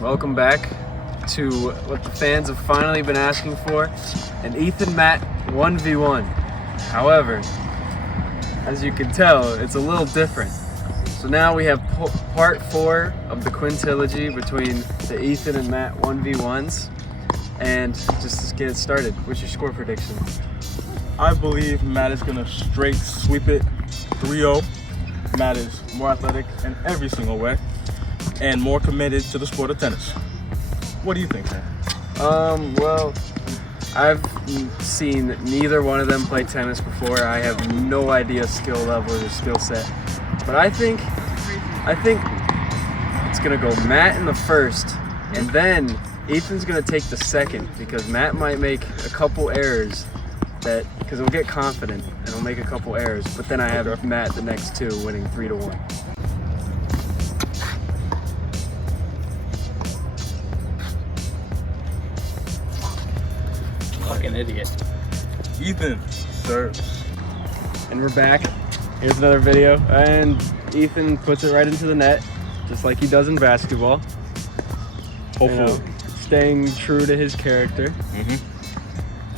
Welcome back to what the fans have finally been asking for, an Ethan Matt 1v1. However, as you can tell, it's a little different. So now we have part 4 of the quintilogy between the Ethan and Matt 1v1s. And just to get it started, what's your score prediction? I believe Matt is going to straight sweep it 3-0. Matt is more athletic in every single way and more committed to the sport of tennis. What do you think, man? Well, I've seen neither one of them play tennis before. I have no idea skill level or skill set. But I think it's going to go Matt in the first, and then Ethan's going to take the second because Matt might make a couple errors because he'll get confident and he'll make a couple errors, but then I have Matt the next two winning 3-1. Fucking idiot. Ethan serves. And we're back. Here's another video, and Ethan puts it right into the net, just like he does in basketball. Hopefully. Staying true to his character.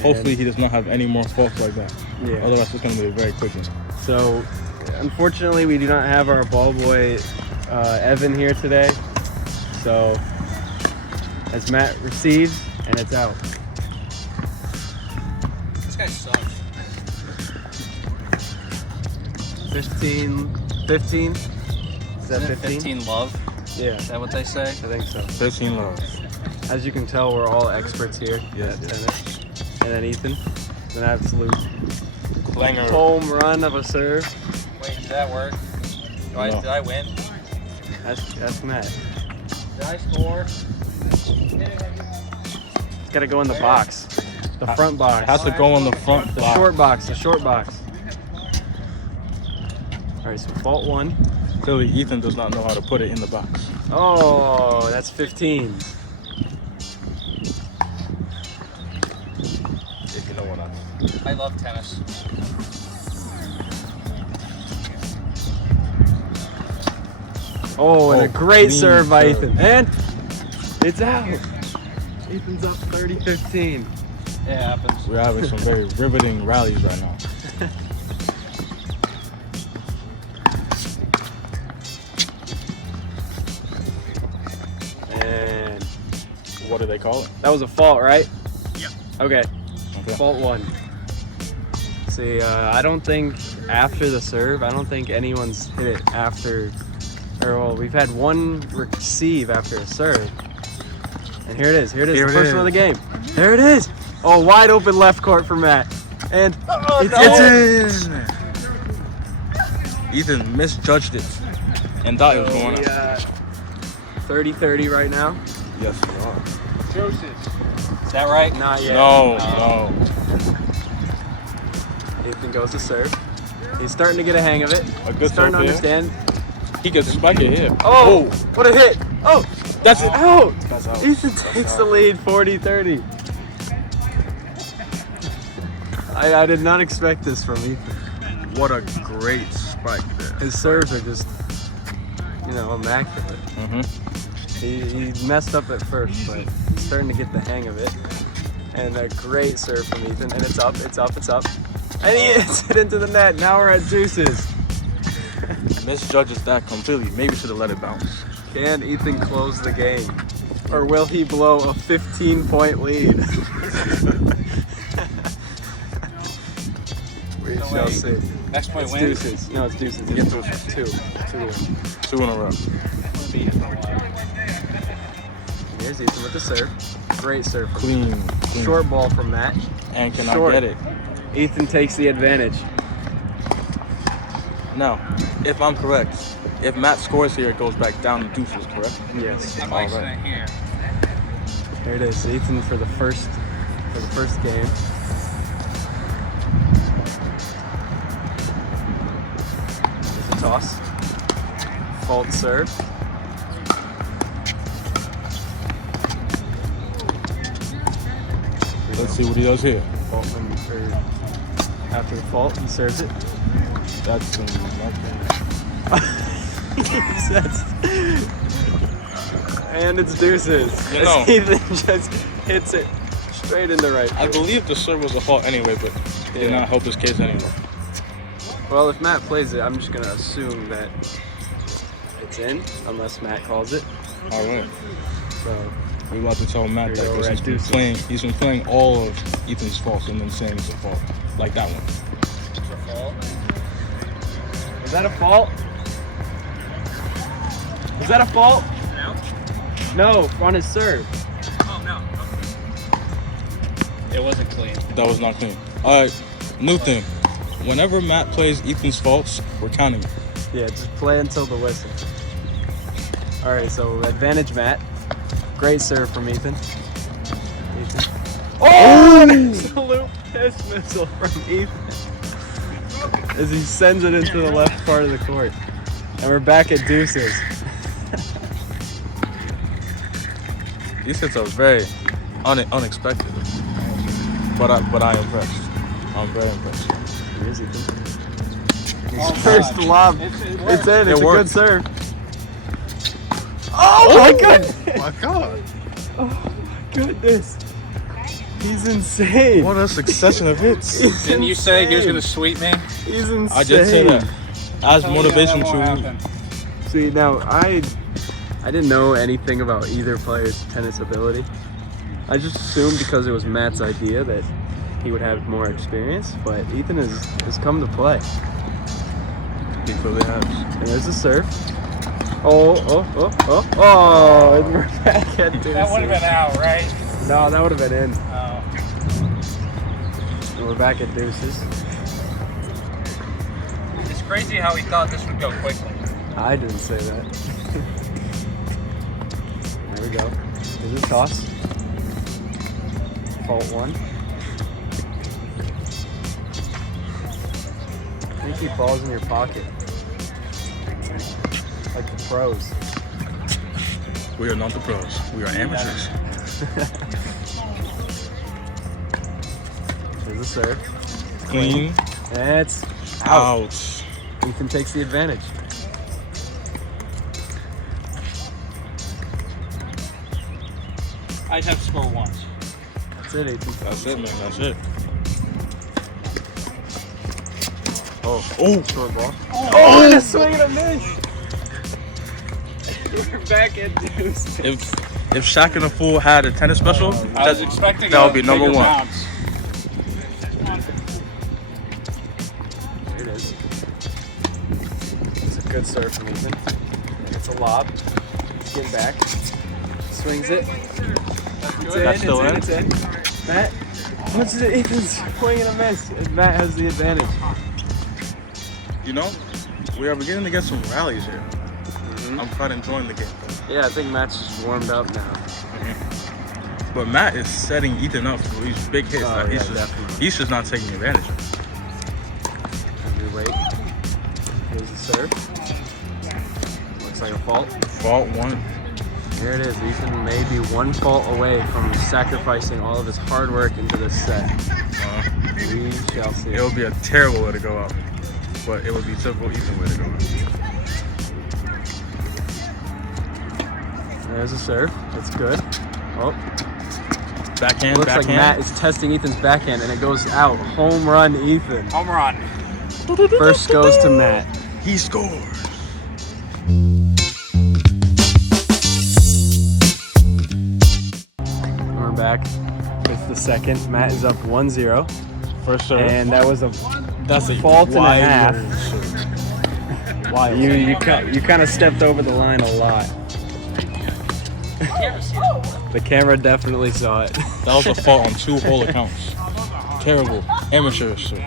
Hopefully he does not have any more faults like that. Yeah. Otherwise it's going to be a very quick one. So, unfortunately, we do not have our ball boy Evan here today. So, as Matt receives, and it's out. This guy sucks. 15? Is that 15? 15 love? Yeah, Is that what they say? I think so. 13 loves. As you can tell, we're all experts here at tennis. And then Ethan, an absolute Clanger. home run of a serve. Wait, did that work? No. Did I win? That's Matt. Did I score? It's got to go in the box. The front box. It has to go on the front The box. short box. The short box. All right, so fault 1. Clearly Ethan does not know how to put it in the box. Oh, that's 15. If you know what I mean. I love tennis. Oh, and a great clean serve by serve. Ethan. And it's out. Ethan's up 30-15. It happens. We're having some very riveting rallies right now. And What do they call it? that was a fault, right? Yep. Okay. Okay. Fault 1. See, I don't think after the serve, I don't think anyone's hit it after, we've had one receive after a serve. And here it is, the first one of the game. There it is. Oh, wide open left court for Matt. And it's in. Ethan misjudged it and thought it was going on. 30-30 right now. Yes, we are. Is that right? Not yet. No. Ethan goes to serve. He's starting to get a hang of it. A good He's starting to serve understand. He can spike it here. Oh, what a hit. Oh, That's it. out. That's out. Ethan takes the lead 40-30. I did not expect this from Ethan. What a great spike there. His serves are just, immaculate. He messed up at first, but he's starting to get the hang of it. And a great serve from Ethan, and it's up. And he hits it into the net. Now we're at deuces. Misjudges that completely. Maybe should have let it bounce. Can Ethan close the game? Or will he blow a 15-point lead? We shall see. Next point It's wins. deuces. No, it's deuces. Get It's deuces. two. 2 in a row. Here's Ethan with the serve. Great serve from Clean. Short ball from Matt. And cannot Short. get it. Ethan takes the advantage. Now, if I'm correct, if Matt scores here, it goes back down to deuces, correct? Yes. I'm icing it here. Here it is. Ethan for the first game. There's a toss. Fault serve. Let's see what he does here. Fault after the fault, he serves it. That's some And it's deuces. You know. Ethan just hits it straight in the right. I believe the serve was a fault anyway, but it did not help his case anyway. Well, if Matt plays it, I'm just gonna assume that it's in, unless Matt calls it. All right. So We're about to tell Matt Here you that go, because right, deuces. he's been playing all of Ethan's faults and then saying it's a fault, like that one. is that a fault? Is that a fault? No, on his serve. Oh, no. It wasn't clean. That was not clean. All right, new thing. Whenever Matt plays Ethan's faults, we're counting it. Yeah, just play until the whistle. All right, so advantage Matt. Great serve from Ethan. Oh, an absolute piss missile from Ethan as he sends it into the left part of the court. And we're back at deuces. These hits are very unexpected, but I'm impressed. I'm very impressed. Here's Ethan. His Oh, first God. lob. It It's in. It It's a good worked. serve. Oh my goodness! My God! Oh my goodness! He's insane. What a succession of hits! He's Didn't you say he was insane. going to sweep me? He's insane. I did say that as motivation That won't to. happen. See, now I didn't know anything about either player's tennis ability. I just assumed because it was Matt's idea that he would have more experience, but Ethan has come to play. He clearly has. And there's the serve. Oh, and we're back at deuces. That would have been out, right? No, that would have been in. Oh. And we're back at deuces. It's crazy how he thought this would go quickly. I didn't say that. There we go. There's a toss. Fault one. I think he falls in your pocket. Like the pros. We are not the pros. We are amateurs. There's a serve. Clean. And it's out. Out. Ethan takes the advantage. I just have to score once. That's it, Ethan. That's it, man. That's it. Oh. Short ball. Oh, and a swing and a miss. We're back at deuce. If Shaq and the Fool had a tennis special, I was expecting that a would be number bigger one. bounce. Here it is. It's a good serve from Ethan. It's a lob. He's getting back. Swings it. It's in, That's still in? it's in. Matt, what's it? Ethan's swing and a miss. And Matt has the advantage. You know, we are beginning to get some rallies here. I'm quite enjoying the game. Yeah, I think Matt's just warmed up now. But Matt is setting Ethan up for these big hits Oh, that yeah, definitely. he's just not taking advantage of. Every wait. Here's the serve. Looks like a fault. Fault one. Here it is. Ethan may be one fault away from sacrificing all of his hard work into this set. We shall see. It would be a terrible way to go out, but it would be a typical Ethan way to go out. There's a serve. That's good. Oh, Backhand, looks like backhand. Matt is testing Ethan's backhand, and it goes out. Home run, Ethan. Home run. First goes to Matt. He scores. We're back with the second. Matt is up 1-0, First serve. and that was a That's a fault and a wild half. serve. Wild. You kind of stepped over the line a lot. The camera definitely saw it. That was a fault on two whole accounts. Terrible. Amateur serve.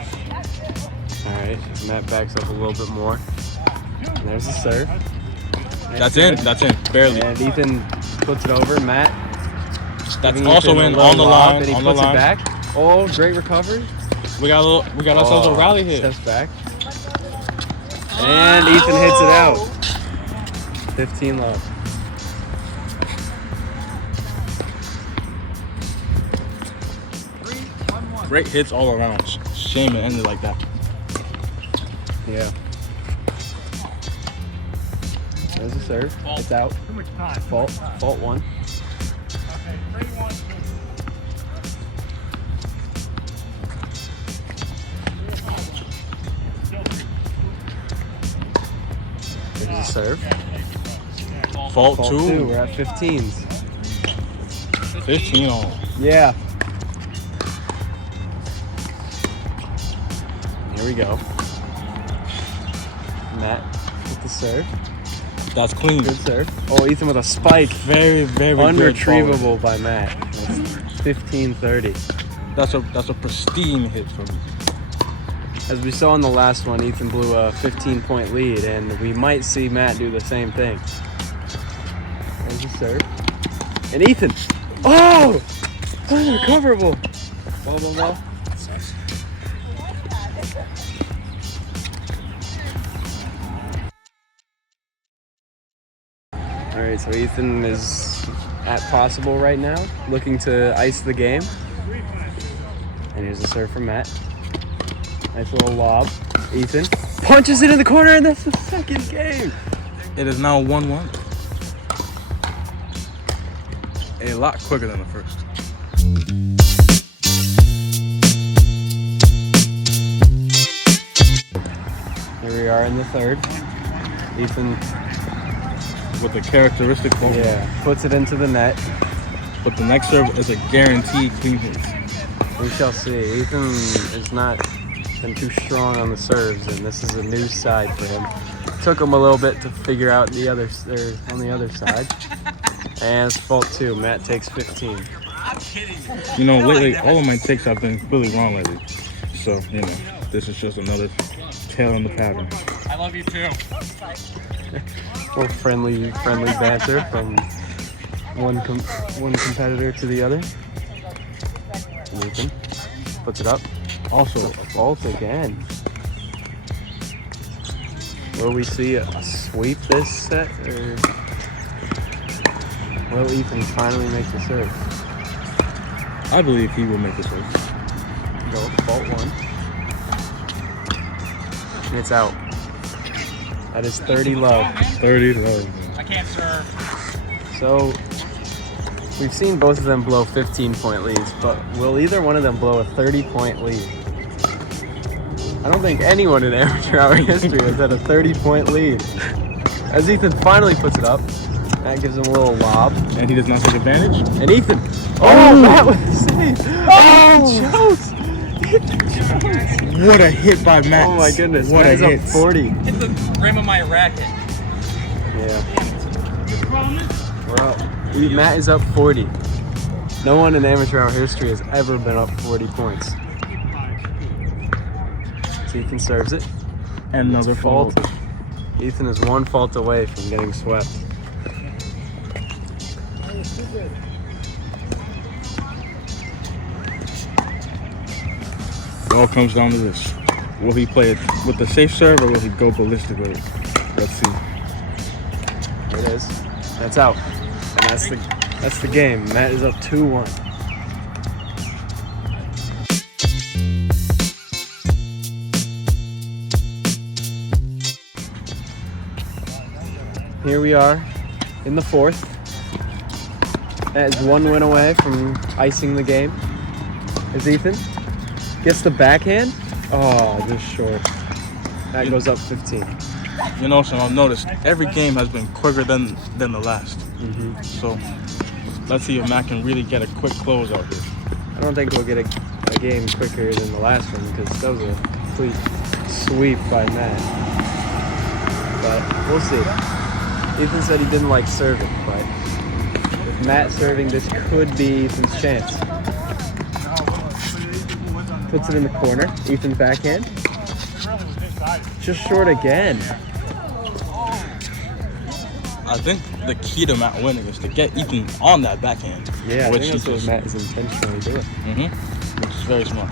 All right, Matt backs up a little bit more. And there's the serve. That's in. That's in. Barely. And Ethan puts it over. Matt. That's giving also Ethan a in little on the lob, line. And he On the puts it line. back. Oh, great recovery. We got ourselves a rally hit. Steps back. And Ethan hits it out. 15 love. Great hits all around. Shame it ended like that. Yeah. There's a serve. Fault. It's out. Too much time. Fault. Fault 1. Okay, 3-1. There's a serve. Fault Fault 2. 2. We're at 15s. 15 all. Yeah. Here we go. Matt with the serve. That's clean. Good serve. Oh, Ethan with a spike. Very, very good Unretrievable by Matt. That's 15-30. That's a pristine hit from me. As we saw in the last one, Ethan blew a 15-point lead, and we might see Matt do the same thing. There's the serve. And Ethan! Oh! Unrecoverable! Ball, ball, ball. Alright, so Ethan is at possible right now, looking to ice the game. And here's a serve from Matt. Nice little lob. Ethan punches it in the corner, and that's the second game. It is now 1-1. A lot quicker than the first. Here we are in the third. Ethan, With a characteristic fault. puts it into the net. But the next serve is a guaranteed clean hit. We shall see. Ethan is not been too strong on the serves, and this is a new side for him. Took him a little bit to figure out the other on the other side. And it's fault 2. Matt takes 15. I'm kidding. You know, lately, all of my takes have been really wrong lately. So, you know, this is just another tail in the pattern. I love you too. Little friendly banter from one competitor to the other. And Ethan puts it up. Also, A fault again. Will we see a sweep this set, or will Ethan finally make the serve? I believe he will make this race. Go fault 1. And it's out. That is 30 love. 30 love. I can't serve. So we've seen both of them blow 15-point leads, but will either one of them blow a 30-point lead? I don't think anyone in amateur hour history has had a 30-point lead. As Ethan finally puts it up, that gives him a little lob. And he does not take advantage. And Ethan, that was the save. Chokes. What a hit by Matt. Oh my goodness, What Matt's a up hit. 40. Hit the rim of my racket. Yeah. We're up. Matt is up 40. No one in amateur hour history has ever been up 40 points. So Ethan serves it. And another fault. Ethan is 1 fault away from getting swept. It all comes down to this. Will he play it with the safe serve, or will he go ballistic with it? Let's see. There it is. That's out. And that's the game. Matt is up 2-1. Here we are in the fourth. That is 1 win away from icing the game. Is Ethan? Gets the backhand. Oh, just short. That goes up 15. You know, so I've noticed every game has been quicker than the last. Mm-hmm. So let's see if Matt can really get a quick close out here. I don't think we'll get a game quicker than the last one, because that was a complete sweep by Matt. But we'll see. Ethan said he didn't like serving, but with Matt serving, this could be Ethan's chance. Puts it in the corner. Ethan backhand. Just short again. I think the key to Matt winning is to get Ethan on that backhand. Yeah, I which think that's he what just- Matt is intentionally doing. which is very smart.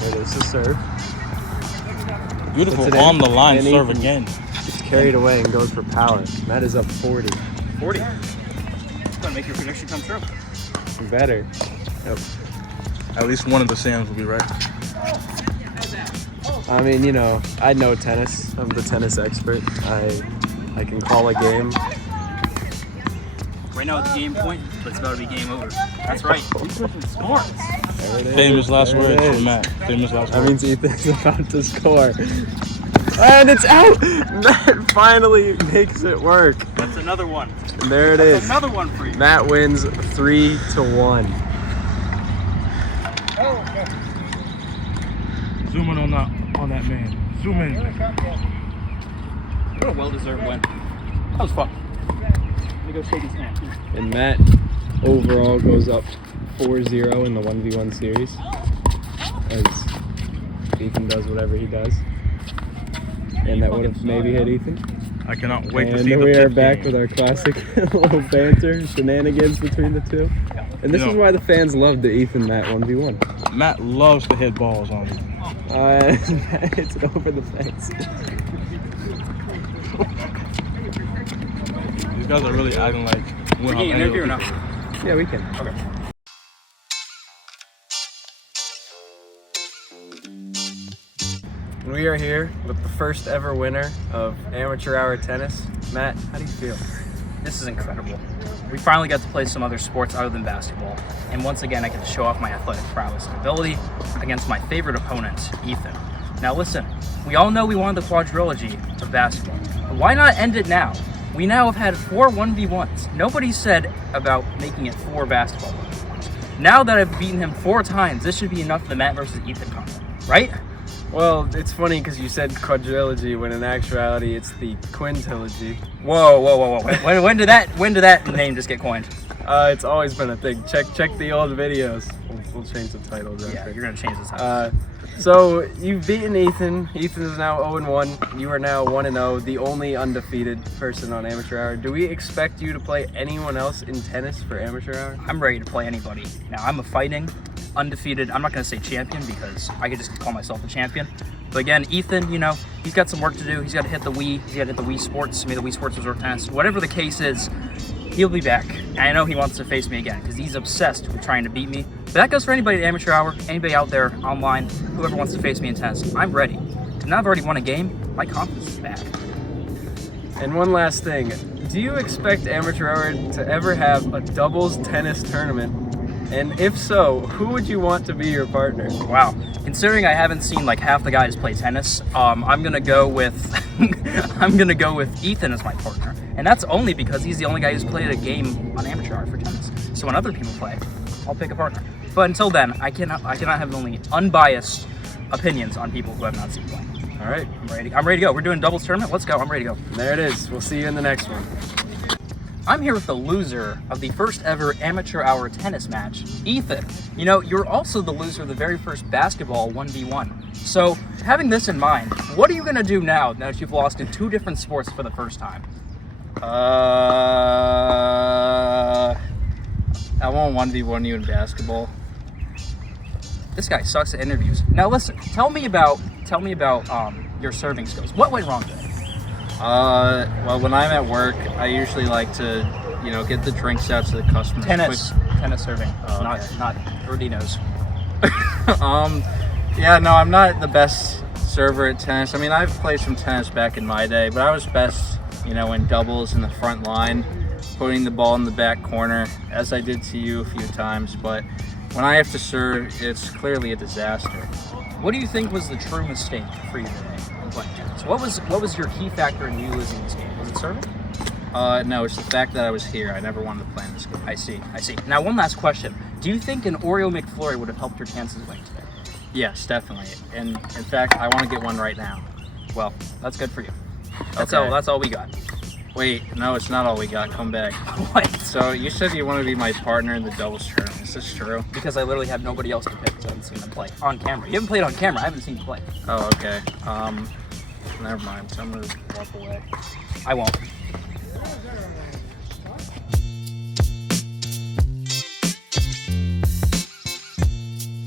There it is, the serve. Beautiful Puts it in, on the line and serve Ethan again. Gets carried away and goes for power. Matt is up 40. 40. It's gonna make your prediction come true. Better. Yep. At least one of the Sams will be right. I mean, you know, I know tennis. I'm the tennis expert. I can call a game. Right now it's game point, but it's about to be game over. That's right. Ethan scores. There it is. Famous last There it words is. from Matt. Famous last That words. means Ethan's about to score. And it's out! Matt finally makes it work. That's another one. And there it That's is. another one for you. Matt wins 3-1. Zoom in on that man. Zoom in. What a well-deserved win. That was fun. Let me go shake his hand. And Matt overall goes up 4-0 in the 1v1 series. As Ethan does whatever he does. And that would have maybe hit Ethan. I cannot wait to And see the we are fifth back game. with our classic little banter, shenanigans between the two. And this You is know- why the fans love the Ethan Matt 1v1. Matt loves to hit balls on me. It's over the fence. These guys are really acting like we're Can you on interview or any not? Yeah, we can. Okay. We are here with the first ever winner of Amateur Hour Tennis. Matt, how do you feel? This is incredible. We finally got to play some other sports other than basketball. And once again, I get to show off my athletic prowess and ability against my favorite opponent, Ethan. Now listen, we all know we wanted the quadrilogy of basketball. But why not end it now? We now have had 4 1v1s. Nobody said about making it 4 basketball 1v1s. Now that I've beaten him 4 times, this should be enough for the Matt versus Ethan content, right? Well, it's funny because you said quadrilogy when in actuality it's the quintilogy. Whoa. When did that name just get coined? It's always been a thing. Check the old videos. We'll change the titles Yeah, after. you're gonna change this out. So you've beaten Ethan. Ethan is now 0-1. You are now 1-0, the only undefeated person on Amateur Hour. Do we expect you to play anyone else in tennis for Amateur Hour? I'm ready to play anybody. Now, I'm a fighting, undefeated, I'm not going to say champion because I could just call myself a champion. But again, Ethan, you know, he's got some work to do. He's got to hit the Wii. He's got to hit the Wii Sports, maybe the Wii Sports Resort Tennis. Whatever the case is, he'll be back. And I know he wants to face me again because he's obsessed with trying to beat me. But that goes for anybody at Amateur Hour, anybody out there online, whoever wants to face me in tennis. I'm ready. And now I've already won a game, my confidence is back. And one last thing. Do you expect Amateur Hour to ever have a doubles tennis tournament? And if so, who would you want to be your partner? Wow. Considering I haven't seen like half the guys play tennis, I'm gonna go with Ethan as my partner, and that's only because he's the only guy who's played a game on Amateur Hour for tennis. So when other people play, I'll pick a partner. But until then, I cannot have only unbiased opinions on people who have not seen play. All right, I'm ready to go. We're doing doubles tournament. Let's go. I'm ready to go. there it is. We'll see you in the next one. I'm here with the loser of the first ever Amateur Hour tennis match, Ethan. You know, you're also the loser of the very first basketball 1v1. So, having this in mind, what are you going to do now that you've lost in 2 different sports for the first time? I won't 1v1 you in basketball. This guy sucks at interviews. Now listen, tell me about your serving skills. What went wrong today? Well, when I'm at work, I usually like to, get the drinks out to the customers. Tennis serving, Oh, not Rodinos. Yeah, no, I'm not the best server at tennis. I mean, I've played some tennis back in my day, but I was best, in doubles in the front line, putting the ball in the back corner, as I did to you a few times. But when I have to serve, it's clearly a disaster. What do you think was the true mistake for you today in playing tennis? What was your key factor in you losing this game? Was it serving? No, it's the fact that I was here. I never wanted to play in this game. I see. Now one last question. Do you think an Oreo McFlurry would have helped your chances of winning today? Yes, definitely. And in fact, I want to get one right now. Well, that's good for you. Okay. That's all we got. Wait, no, it's not all we got. Come back. What? So you said you want to be my partner in the doubles tournament. Is this true? Because I literally have nobody else to pick because I haven't seen them play on camera. You haven't played on camera. I haven't seen you play. Oh, okay. Never mind. So I'm gonna walk away. I won't.